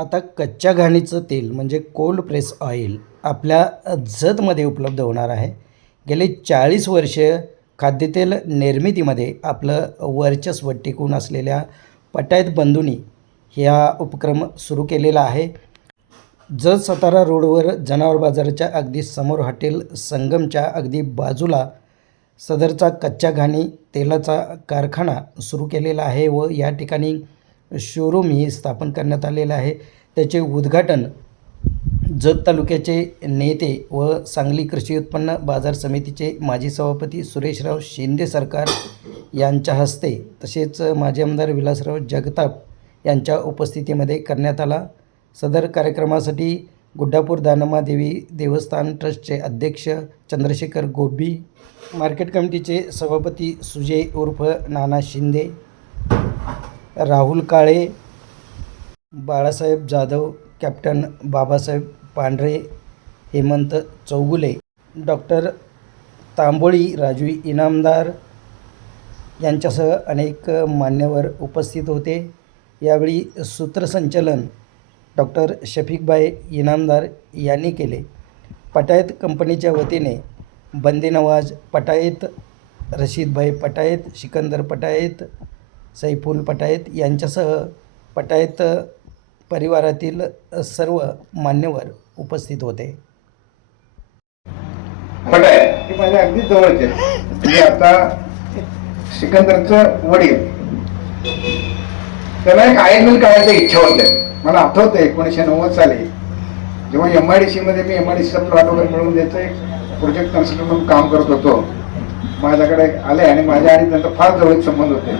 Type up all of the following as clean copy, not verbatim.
आता कच्च्या घाणीचं तेल म्हणजे कोल्ड प्रेस ऑइल आपल्या जतमध्ये उपलब्ध होणार आहे. गेली 40 वर्ष खाद्यतेल निर्मितीमध्ये आपलं वर्चस्व टिकून असलेल्या पटायत बंधूंनी ह्या उपक्रम सुरू केलेला आहे. जत सातारा रोडवर जनावर बाजाराच्या अगदी समोर हॉटेल संगमच्या अगदी बाजूला सदरचा कच्च्या घाणी तेलाचा कारखाना सुरू केलेला आहे व या ठिकाणी शोरूमही स्थापन करण्यात आलेलं आहे. त्याचे उद्घाटन जत तालुक्याचे नेते व सांगली कृषी उत्पन्न बाजार समितीचे माजी सभापती सुरेशराव शिंदे सरकार यांच्या हस्ते तसेच माजी आमदार विलासराव जगताप यांच्या उपस्थितीमध्ये करण्यात आला. सदर कार्यक्रमासाठी गुड्डापूर दानमादेवी देवस्थान ट्रस्टचे अध्यक्ष चंद्रशेखर गोबी, मार्केट कमिटीचे सभापती सुजय उर्फ नाना शिंदे, राहुल काळे, बाळासाहेब जाधव, कॅप्टन बाबासाहेब पांढरे, हेमंत चौगुले, डॉक्टर तांबोळी, राजू इनामदार यांच्यासह अनेक मान्यवर उपस्थित होते. यावेळी सूत्रसंचलन डॉक्टर शफीकभाई इनामदार यांनी केले. पटायत कंपनीच्या वतीने बंदे नवाज पटायत, रशीदभाई पटायत, सिकंदर पटायत, सैफुल पटायत यांच्यासह पटायत परिवारातील सर्व मान्यवर उपस्थित होते. पटायत हे माझ्या अगदी जवळचे म्हणजे आता सिकंदरचं वडील, त्याला एक आयर्न काढायची इच्छा होते. मला आठवते 1990 साली जेव्हा MIDC मध्ये मी MIDCचा प्लॉट वगैरे मिळवून द्यायचं एक प्रोजेक्ट कन्सल्टंट म्हणून काम करत होतो. माझ्याकडे आले आणि माझ्या आणि त्यांचा फार जवळीक संबंध होते.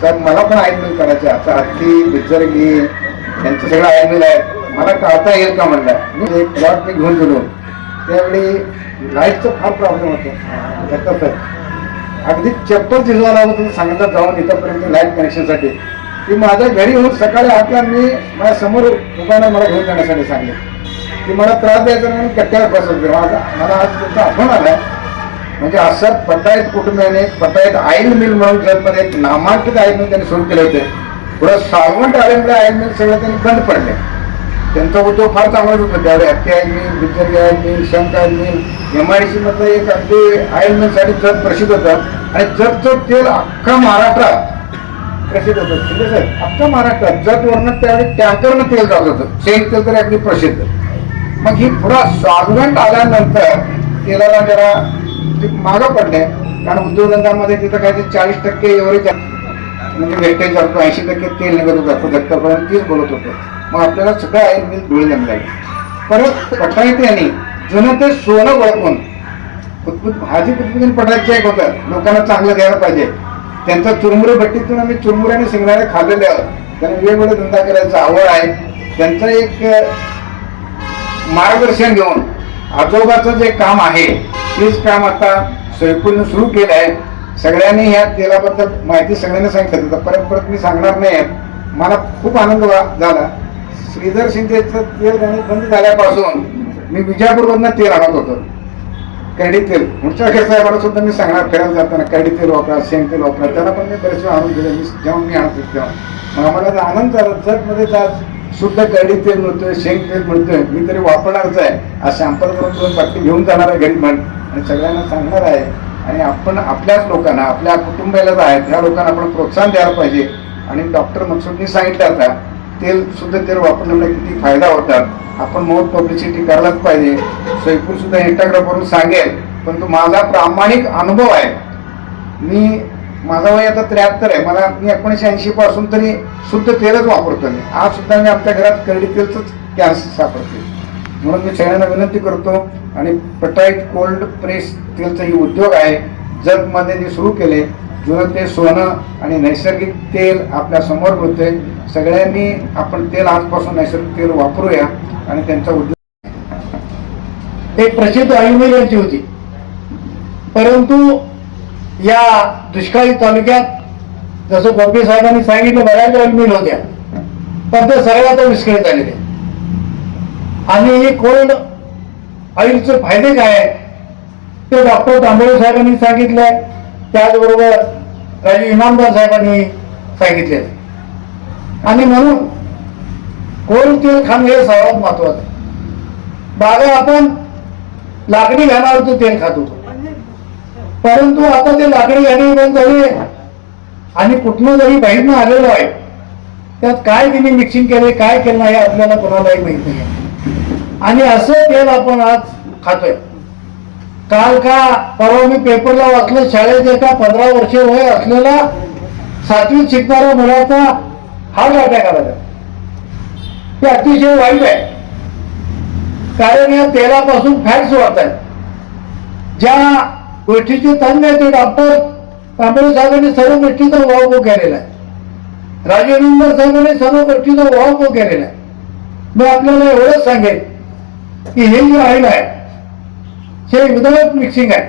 साहेब मला पण आयर्न काढायचे, आता हत्ती बिजरगी यांचं सगळं आयर्न आहे, मला काढता येईल का म्हणलं. मी एक प्लॉट मी घेऊन गेलो. त्यावेळी लाईटचं फार प्रॉब्लेम होतं. अगदी चप्पल शिजवायला होतं सांगितलं जाऊन इथंपर्यंत लाईट कनेक्शनसाठी. ती माझ्या घरी येऊन सकाळी 8ला मी माझ्या समोर दुकानात मला घेऊन जाण्यासाठी सांगले की मला त्रास द्यायचा म्हणून कट्ट्यावर बसवते. मला आज त्यांचा आठवण आलाय. म्हणजे असं पटायत कुटुंबाने पटायत आईल मिल म्हणून जतमध्ये एक नामांकित आईल मिल त्यांनी सुरू केले होते. पुढं सावंत आल्यामुळे आईल मिल सगळं त्यांनी बंद पडले. त्यांचा उद्योग फार चांगलाच होता त्यावेळी. हत्ती आईल मिल, बिजरगी आईल मिल, शंख आईल मिल, MIDC मधलं एक अगदी आईल मिलसाठी जत प्रसिद्ध होतं. आणि जतचं तेल अख्खा महाराष्ट्रात प्रसिद्ध होतं. म्हणजे साहेब अख्खा महाराष्ट्रात जत वरनं त्यावेळी टँकरनं तेल जात होतं. शेंग तेल तर अगदी प्रसिद्ध. मग ही पुढा सॉल्व्हेंट आल्यानंतर तेलाला जरा मागं पडले. कारण उद्योगधंद्यामध्ये तिथं काय ते 40% एव्हरेज म्हणजे वेस्टेज जातो, 80% तेल निघत होतं प्रोजेक्टपर्यंत, तीच बोलत होतो. मग आपल्याला सगळं आईल मिल डोळे जमले लागले. परत पटायत यांनी जुनं ते सोनं ओळखून भाजी कुठून पटायचं एक होतं, लोकांना चांगलं द्यायला पाहिजे. त्यांचा चुरमुरे भट्टीतून आम्ही चुरमुऱ्याने शिंगणारे खाल्लेले आहोत. त्यांना वेगवेगळे धंदा करायचा आवड आहे. त्यांचं एक मार्गदर्शन घेऊन आजोबाचं जे काम आहे तेच काम आता सैफुलनं सुरू केलं आहे. सगळ्यांनी ह्या तेलाबद्दल माहिती सगळ्यांना सांगितलं होतं. परत मी सांगणार नाही. मला खूप आनंद झाला. श्रीधर शिंदेचं तेल बंद झाल्यापासून मी विजापूरवरनं तेल आणत होतो, करडी तेल. मुळचाळकर साहेबांना सुद्धा मी सांगणार फिरायला जाताना करडी तेल वापरा, शेंग तेल वापरा. त्यांना पण मी बरेच आणून दिले जेव्हा मी आणत होतो तेव्हा. मग आम्हाला आनंद झाला. जतमध्ये आज शुद्ध करडी तेल मिळतोय, शेंग तेल मिळतोय. मी तरी वापरणारच आहे. आज सॅम्पल करून 2 बाटली घेऊन जाणार आहे घरी पण आणि सगळ्यांना सांगणार आहे. आणि आपण आपल्याच लोकांना, आपल्या कुटुंबाला आहेत त्या लोकांना आपण प्रोत्साहन द्यायला पाहिजे. आणि डॉक्टर मकसूदनी सांगितलं आता तेल शुद्ध तेल वापरल्यामुळे किती फायदा होतात. आपण मोठ पब्लिसिटी करायलाच पाहिजे. सैफुल सुद्धा इंस्टाग्रामवरून सांगेल, पण तो माझा प्रामाणिक अनुभव आहे. माझा वय आता 73 आहे. मी 1980 पासून तरी शुद्ध तेलच वापरतो. मी आज सुद्धा मी आमच्या घरात करडी तेलच गॅस सापडते. म्हणून मी सगळ्यांना विनंती करतो. आणि पटायत कोल्ड प्रेस तेलचा ही उद्योग आहे जतमध्ये जे सुरू केले. जुनं ते सोनं आणि नैसर्गिक तेल आपल्या समोर मिळतंय. सगळ्यांनी आपण तेल आजपासून नैसर्गिक तेल वापरूया. आणि त्यांचा उद्योग एक प्रसिद्ध ऑइल मिल यांची होती. परंतु या दुष्काळी तालुक्यात जसं गोपी साहेबांनी सांगितलं बऱ्याच ऑइल मिल होत्या, पण ते सगळ्या आता विस्कळीत झालेले. आणि हे कोल्ड ऑइलचे फायदे काय आहेत ते डॉक्टर तांबोळी साहेबांनी सांगितलंय. त्याचबरोबर राजू इनामदार साहेबांनी सांगितले. आणि म्हणून कोल्ड तेल खाणं हे सर्वात महत्वाचं आहे. मागे आपण लाकडी घाण्यावरचं तेल खात होतो, परंतु आता ते लाकडी घाणे बंद झाले आणि कुठनं जरी बाहेरनं आलेलो आहे त्यात काय तिने मिक्सिंग केले काय केलं नाही आपल्याला कोणालाही माहित नाही. आणि असं तेल आपण आज खातोय. काल का परवा मी पेपरला वाचलं, शाळेत एका 15 वर्ष वय असलेला 7वीत शिकणाऱ्या मुलाचा हार्ट अटॅक आला. ते अतिशय वाईट आहे, कारण या तेलापासून फॅट्स वाढतात. ज्या गोष्टीचे तज्ञ ते डॉक्टर तांबे साहेबांनी सर्व गोष्टीचा वाहू केलेला आहे, राजेंद्र साहेबांनी सर्व गोष्टीचा वाहू केलेला आहे. मी आपल्याला एवढंच सांगेन की हे जे ऑइल आहे हे विदाउट मिक्सिंग आहे.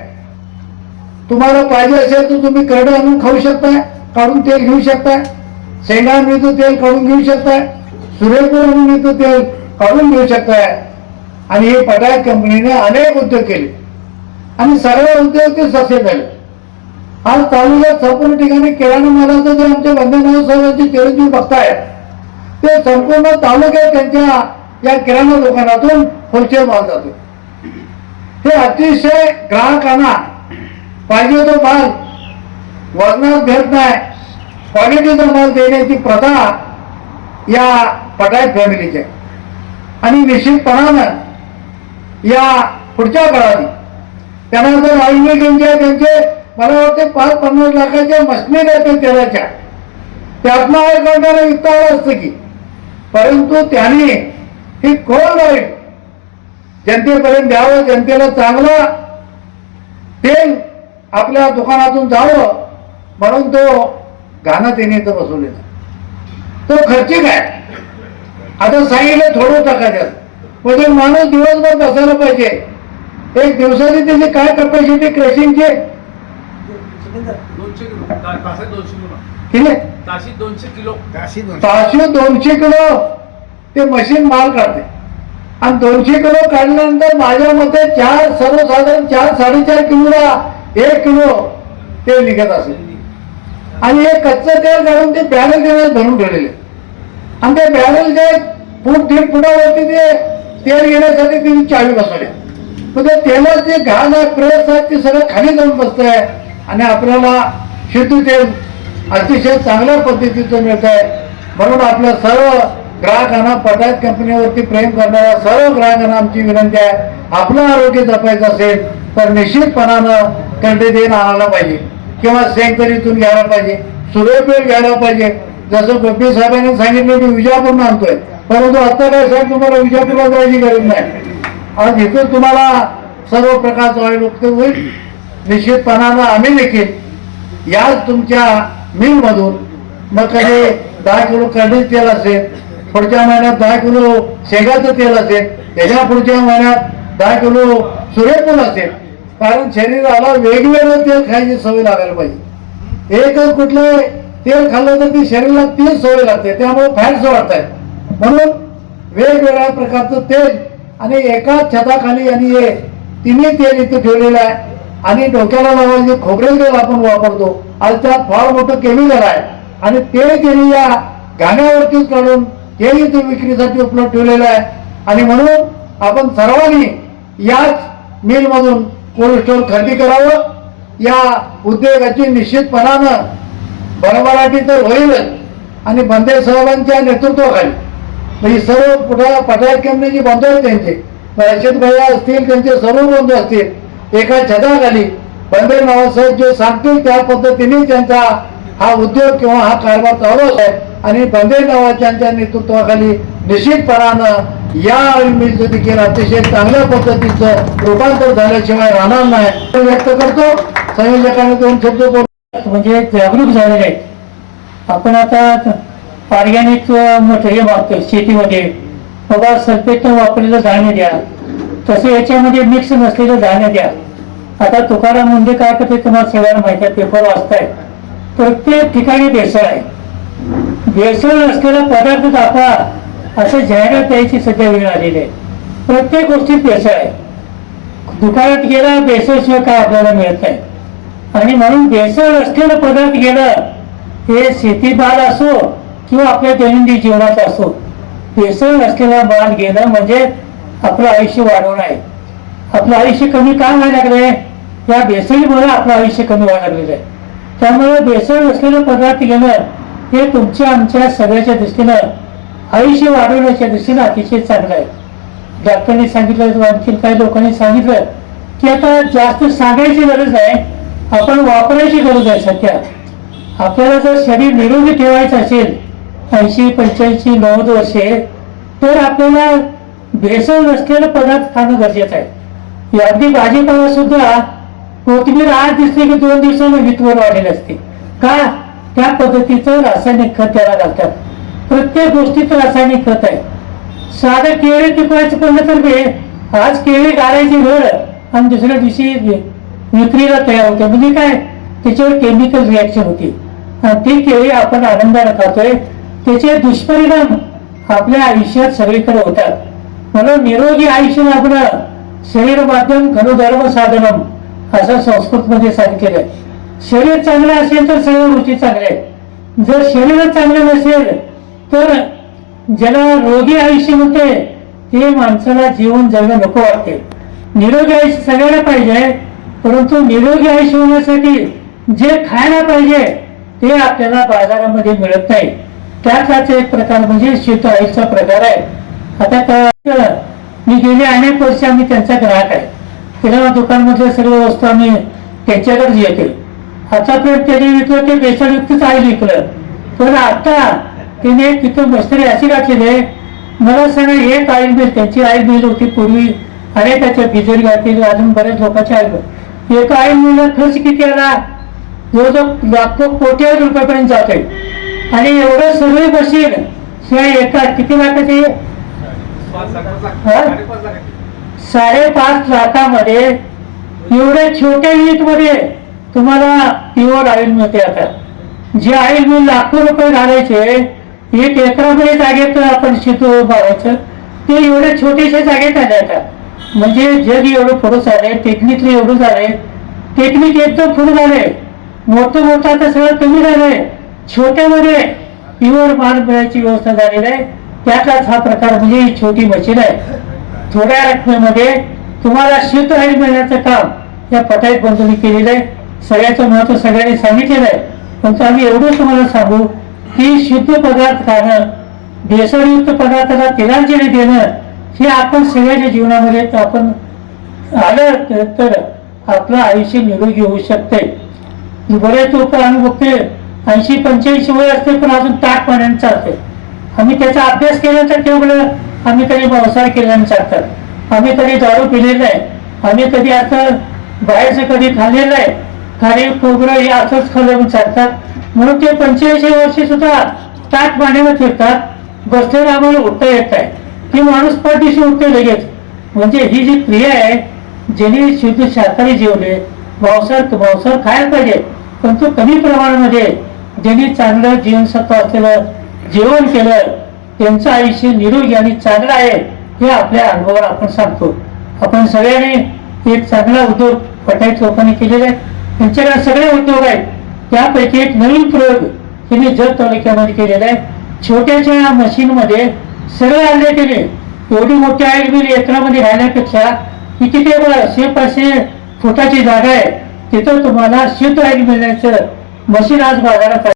तुम्हाला पाहिजे असेल तर तुम्ही करडं आणून खाऊ शकताय, काढून तेल घेऊ शकताय. शेंगा मिळतं तेल काढून घेऊ शकताय, सूर्यफूल मिळतं तेल काढून घेऊ शकताय. आणि हे पटाय कंपनीने अनेक उद्योग केले आणि सगळे उद्योग ते सक्सेस झाले. आज तालुक्यात संपूर्ण ठिकाणी किराणा मालाचं जे आमचे वंदनाव साहेबांचे चिरंजीव बघताय ते संपूर्ण तालुक्यात त्यांच्या या किराणा दुकानातून होलसेल माल जातो. हे अतिशय ग्राहकांना पाहिजे तो माल वजनात घेत नाही, क्वालिटीचा माल देण्याची प्रथा या पटायत फॅमिलीची आहे. आणि निश्चितपणानं या पुढच्या काळात त्यांना जर त्यांचे मला वाटते 5-50 लाखाच्या मशनरी आहेत तेलाच्या, त्यातनं ऑइल काढताना विकता आलं असतं की, परंतु त्यांनी ही कोल्ड ऑइल जनतेपर्यंत द्यावं, जनतेला चांगलं तेल आपल्या दुकानातून जावं म्हणून तो घाणा त्यांनी इथं बसवलेला. तो खर्चिक आहे. आता सांगितलं थोडं टाका त्यात, म्हणजे माणूस दिवसभर बसायला पाहिजे. एक दिवसाची त्याची काय कॅपॅसिटी क्रशिंगची ताशी 200 किलो ते मशीन माल काढते. आणि 200 किलो काढल्यानंतर माझ्या मते सर्वसाधारण 4-4.5 किलोला 1 किलो तेल निघत असेल. आणि हे कच्चं तेल काढून ते बॅरल देण्यात भरून ठेवलेले आणि ते बॅरल जे 1.5 फुटावरती ते तेल घेण्यासाठी तिने चावी बसवल्या. मग ते तेलात जे घाण आहे, प्रेस आहे, ते सगळं खाली जाऊन बसत आहे आणि आपल्याला शुद्ध तेल अतिशय चांगल्या पद्धतीचं मिळत आहे. म्हणून आपल्या सर्व ग्राहकांना पटायत कंपनीवरती प्रेम करणाऱ्या सर्व ग्राहकांना आमची विनंती आहे, आपलं आरोग्य जपायचं असेल तर निश्चितपणानं कंटे तेल आणायला पाहिजे किंवा शेंगतरीतून घ्यायला पाहिजे, सूर्यफूल घ्यायला पाहिजे. जसं गोपी साहेबांनी सांगितलं मी विजापूरनं आणतोय, परंतु आता काय साहेब तुम्हाला विजापूरला जायची गरज नाही. आज इथं तुम्हाला सर्व प्रकारचं ऑइल उपलब्ध होईल. निश्चितपणानं आम्ही देखील याच तुमच्या मिलमधून मग कधी 10 किलो करडीचं तेल असेल, पुढच्या महिन्यात 10 किलो शेंगाचं तेल असेल, त्याच्या पुढच्या महिन्यात 10 किलो सूर्यफूल असेल. कारण शरीराला वेगवेगळं तेल खायची सवय लागायला पाहिजे. एकच कुठलं तेल खाल्लं तर ती शरीराला तीच सवय लागते, त्यामुळे फॅट्स वाढत आहेत. म्हणून वेगवेगळ्या प्रकारचं तेल आणि एकाच छताखाली आणि हे तिन्ही तेल इथं ठेवलेलं आहे. आणि डोक्याला लावायचे खोबरेल तेल आपण वापरतो, आज त्यात फार मोठं केमिकल आहे आणि ते त्यांनी या घाण्यावरतीच काढून ते इथे विक्रीसाठी उपलब्ध ठेवलेलं आहे. आणि म्हणून आपण सर्वांनी याच मिलमधून कोल्ड स्टोर खरेदी करावं. या उद्योगाची निश्चितपणानं भरभराटी तर होईलच. आणि बंदे साहेबांच्या नेतृत्वाखाली म्हणजे सर्व पटायत कंपनीची बंधू आहेत त्यांचे, रशीद भैया असतील, त्यांचे सर्व बंधू असतील, एका छताखाली बंदे नावासाहेब जे सांगतील त्या पद्धतीने त्यांचा हा उद्योग किंवा हा कारभार चालू आहे. आणि बंदे नावाच्या नेतृत्वाखाली निश्चितपणानं या मिलचं देखील अतिशय चांगल्या पद्धतीचं रूपांतर झाल्याशिवाय राहणार नाही व्यक्त करतो. संयोजकांनी 2 शब्द म्हणजे जागरूक झालेले आहेत. आपण आता ऑर्गॅनिक मटेरियल वापरतो शेतीमध्ये, बाबा सल्फेट वापरलेलं धान्य द्या, तसं याच्यामध्ये मिक्स नसलेलं धान्य द्या. आता तुकाराम मुंडे काय करते तुम्हाला सगळ्यांना माहिती आहे, पेपर वाचताय. प्रत्येक ठिकाणी भेसळ आहे. भेसळ नसलेला पदार्थ दाखवा असं जाहिरात द्यायची सध्या वेळ आलेली आहे. प्रत्येक गोष्टीत भेसळ आहे. दुकानात गेला भेसळशिवाय काय आपल्याला मिळत नाही. आणि म्हणून भेसळ असलेलं पदार्थ गेलं हे शेतीमाल असो किंवा आपल्या दैनंदिन जीवनात असो, भेसळ असलेला माल घेणं म्हणजे आपलं आयुष्य वाढवणं आहे. आपलं आयुष्य कमी का व्हायला लागलंय? या भेसळीमुळे आपलं आयुष्य कमी व्हायला लागलेलं आहे. त्यामुळे भेसळ नसलेले पदार्थ घेणं हे तुमच्या आमच्या सगळ्याच्या दृष्टीनं आयुष्य वाढवण्याच्या दृष्टीनं अतिशय चांगलं आहे. डॉक्टरांनी सांगितलं, आणखी काही लोकांनी सांगितलं की आता जास्त सांगायची गरज नाही, आपण वापरायची गरज आहे. सध्या आपल्याला जर शरीर निरोगी ठेवायचं असेल 80, 85, 90 वर्षे, तर आपल्याला भेसळ नसलेले पदार्थ खाणं गरजेचं आहे. अगदी भाजीपाला सुद्धा कोथिंबीर आज दिसली की 2 दिवसांनी वितवर वाढलेली असते. का? त्या पद्धतीचं रासायनिक खत त्याला घालतात. प्रत्येक गोष्टीत रासायनिक खत आहे. साधं केळी पिकवायचं पडलं तर बे आज केळी गाळायची वेळ आणि दुसऱ्या दिवशी विक्रीला तयार होते. म्हणजे काय? त्याच्यावर केमिकल रिॲक्शन होती आणि ती केळी आपण आनंदाने खातोय. त्याचे दुष्परिणाम आपल्या आयुष्यात सगळीकडे होतात. म्हणून निरोगी आयुष्य लाभणं शरीर माध्यम खरु धर्म साधनम असं संस्कृतमध्ये सांगितलेलं आहे. शरीर चांगलं असेल तर सगळ्या गोष्टी चांगल्या आहेत. जर शरीरच चांगलं नसेल तर ज्याला रोगी आयुष्य म्हणते ते माणसाला जीवन जगणं नको वाटते. निरोगी आयुष्य सगळ्याला पाहिजे, परंतु निरोगी आयुष्य होण्यासाठी जे खायला पाहिजे ते आपल्याला बाजारामध्ये मिळत नाही. त्याचाच एक प्रकार म्हणजे शुद्ध आयुषचा प्रकार आहे. आता मी गेले अनेक वर्ष आम्ही त्यांचा ग्राहक आहे. तेव्हा दुकानमधल्या सर्व वस्तू आम्ही त्यांच्याकडेच येते. आतापर्यंत त्यांनी विकलं ते भेसळयुक्तच ऑइल विकलं, पण आता त्याने तिथं मस्टरी अशी घातलेली आहे. मला सांगा, एक ऑइल मिल, त्यांची ऑइल मिल होती पूर्वी अनेकाच्या बिजर घातलेली, अजून बऱ्याच लोकांच्या ऑइल मिल. एका ऑइल मिलला खर्च किती आला? जवळजवळ लाखो कोट्यावधी रुपयापर्यंत जातोय. आणि एवढं सगळे मशीन शिवाय एका किती लाखाचे? 5.5 लाखामध्ये एवढ्या छोट्या युनिट मध्ये तुम्हाला प्युअर ऑइल मिळते. आता जे ऑइल मिल लाखो रुपये घालायचे 1 एकरामध्ये जागेत आपण शेतू मारायचं, ते एवढ्या छोट्याशा जागेत आले आता. म्हणजे जग एवढं पुढं झालंय, टेक्निकली एवढं झालंय, टेक्निक एकदम पुढे झालंय. मोठं आता सगळं कमी झालंय. छोट्यामध्ये प्युअर माल मिळायची व्यवस्था झालेली आहे. त्यातलाच हा प्रकार म्हणजे ही छोटी मशीन आहे. थोड्या रकमेमध्ये तुम्हाला शुद्ध ऑइल मिळण्याचं काम या पटाईत बंधूंनी केलेलं आहे. सगळ्याचं महत्व सगळ्यांनी सांगितलेलं आहे. पण आम्ही एवढंच तुम्हाला सांगू की शुद्ध पदार्थ खाणं, भेसळयुक्त पदार्थाला तिलांजली देणं हे आपण सगळ्याच्या जीवनामध्ये आपण आलं तर आपलं आयुष्य निरोगी होऊ शकते. बरेच लोक आम्ही बघते 80-85 वय असते पण अजून ताक पाण्याने चालते. आम्ही त्याचा अभ्यास केला तर तेवढं आम्ही कधी व्यवसाय केल्याने चालतात. आम्ही कधी दारू पिलेलं नाही, आम्ही कधी असं बाहेरचं कधी खाल्लेलं नाही. खाली खोबरं हे असंच खाल्लं चालतात. म्हणून ते 85 वर्षे सुद्धा ताक पाण्याने फिरतात. बसलेलं आम्हाला उठता येत आहे. ती माणूस पाठीशी उठते लगेच. म्हणजे ही जी क्रिया आहे, ज्यांनी शुद्ध शाकाहारी जेवले, मांसाहार खायला पाहिजे, पण तो कमी प्रमाणामध्ये ज्यांनी चांगलं जीवनसत्व असलेलं जेवण केलं त्यांचं आयुष्य निरोगी आणि चांगलं आहे हे आपल्या अनुभवावर आपण सांगतो. आपण सगळ्यांनी एक चांगला उद्योग पटाईत लोकांनी केलेला आहे. त्यांच्याकडे सगळे उद्योग आहेत. त्यापैकी एक नवीन प्रयोग त्यांनी जत तालुक्यामध्ये केलेला आहे. छोट्याशा मशीनमध्ये सगळं आणले त्याने. एवढी मोठी ऑइल मिल एकरामध्ये राहण्यापेक्षा ही किती 100-500 फुटाची जागा आहे. तिथं तुम्हाला शुद्ध ऑइल मिळण्याचं मशीन आज बाजारात